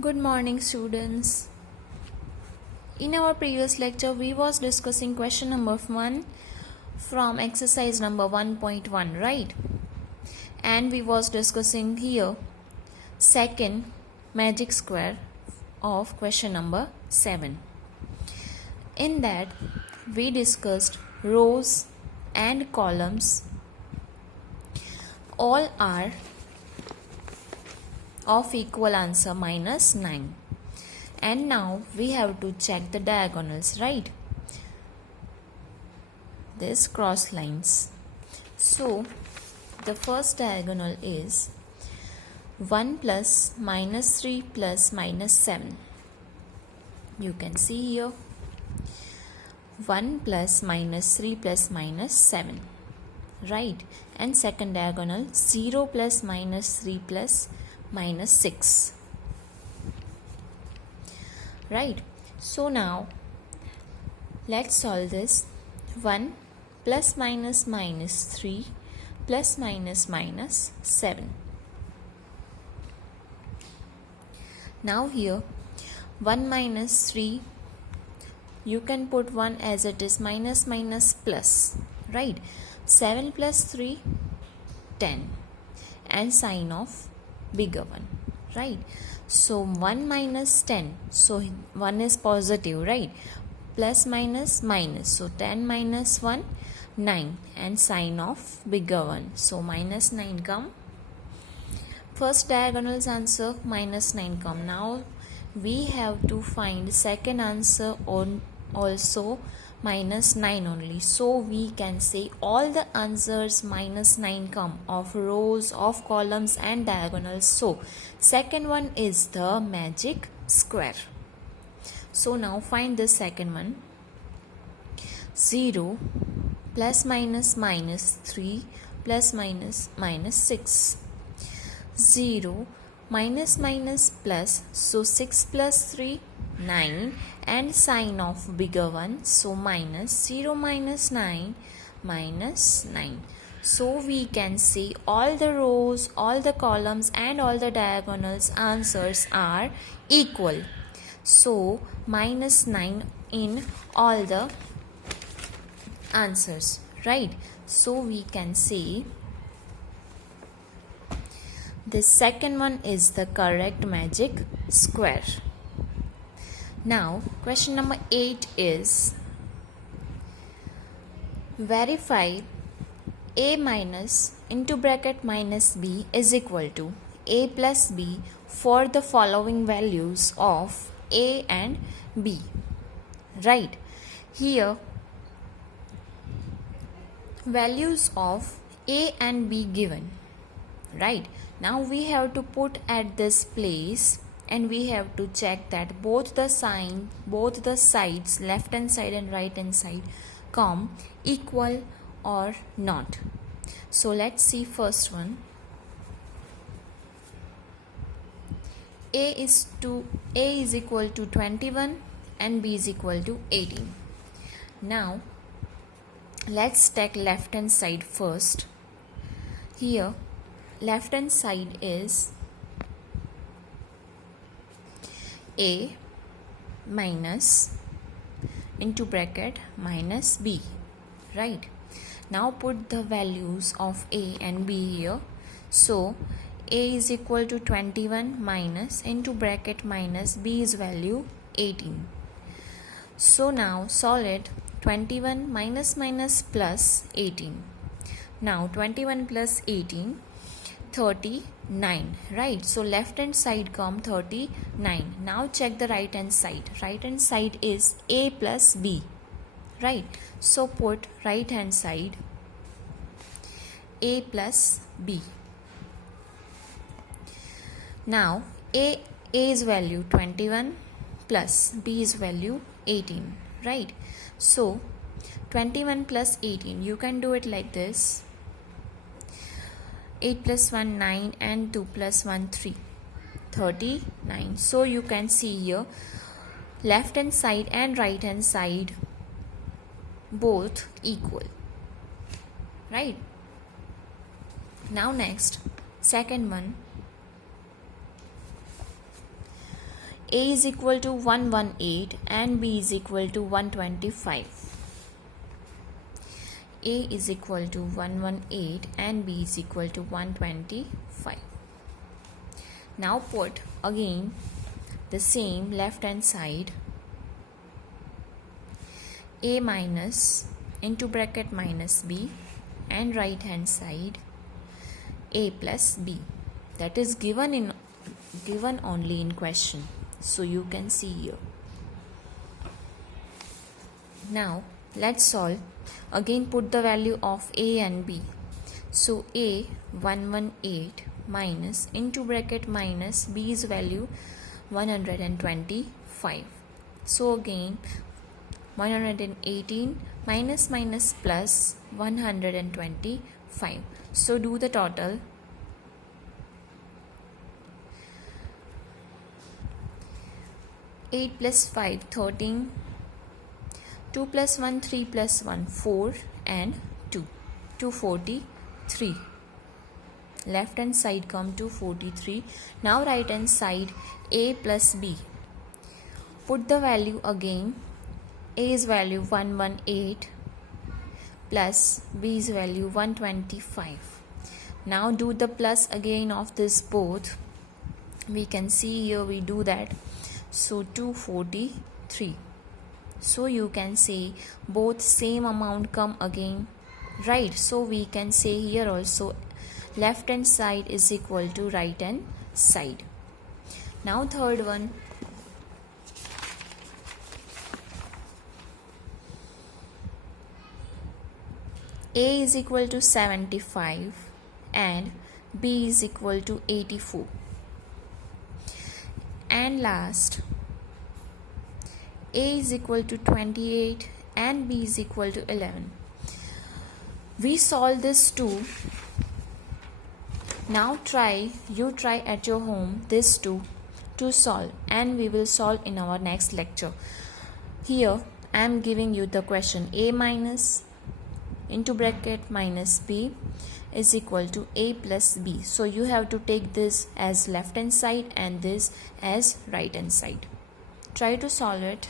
Good morning, students. In our previous lecture, we was discussing question number 1 from exercise number 1.1, right? And we was discussing here second magic square of question number 7. In that, we discussed rows and columns all are of equal answer minus 9. And now we have to check the diagonals, right? This cross lines. So the first diagonal is 1 plus minus 3 plus minus 7. You can see here 1 plus minus 3 plus minus 7, right? And second diagonal 0 plus minus 3 plus minus 6, right? So now let's solve this. 1 plus minus minus 3 plus minus minus 7. Now here 1 minus 3, you can put 1 as it is, minus minus plus, right? 7 plus 3, 10, and sign of bigger one, right? So 1 minus 10, so 1 is positive, right? Plus minus minus, so 10 minus 1, 9, and sign of bigger one, so minus 9 come. First diagonal's answer minus 9 come. Now we have to find second answer on also minus 9 only. So we can say all the answers minus 9 come of rows, of columns and diagonals. So second one is the magic square. So now find the second one. 0 plus minus minus 3 plus minus minus 6. 0 minus minus plus, so 6 plus 3, 9, and sign of bigger one, so minus. 0 minus 9 minus 9. So we can see all the rows, all the columns and all the diagonals answers are equal. So minus 9 in all the answers, right? So we can say the second one is the correct magic square. Now question number 8 is verify a minus into bracket minus b is equal to a plus b for the following values of a and b, right? Here values of a and b given, right? Now we have to put at this place and we have to check that both the sides, left hand side and right hand side, come equal or not. So let's see first one. A is equal to 21 and B is equal to 18. Now let's take left hand side first. Here left hand side is a minus into bracket minus b, right? Now put the values of a and b here. So a is equal to 21 minus into bracket minus b's value 18. So now solve it. 21 minus minus plus 18. Now 21 plus 18, 39, right? So left hand side come 39. Now check the right hand side. Right hand side is a plus b, right? So put right hand side a plus b. Now a's value 21 plus b's value 18, right? So 21 plus 18, you can do it like this. 8 plus 1, 9, and 2 plus 1, 3. 39. So you can see here left hand side and right hand side both equal, right? Now next, second one. A is equal to 118 and B is equal to 125. A is equal to 118 and B is equal to 125. Now put again the same left hand side. A minus into bracket minus B, and right hand side A plus B. That is given only in question, so you can see here. Now let's solve. Again put the value of A and B. So A 118 minus into bracket minus B's value 125. So again 118 minus plus 125. So do the total. 8 plus 5 13, 2 plus 1 3 plus 1 4, and 2 243. Left hand side come to 43. Now right hand side A plus B. Put the value again. A's value 118 plus B's value 125. Now do the plus again of this both. We can see here we do that. So 243. So you can say both same amount come again, right? So we can say here also left hand side is equal to right hand side. Now third one. A is equal to 75 and B is equal to 84. And last, A is equal to 28 and B is equal to 11. We solve this too. Now you try at your home this two to solve, and we will solve in our next lecture. Here I am giving you the question. A minus into bracket minus B is equal to A plus B. So you have to take this as left hand side and this as right hand side. Try to solve it.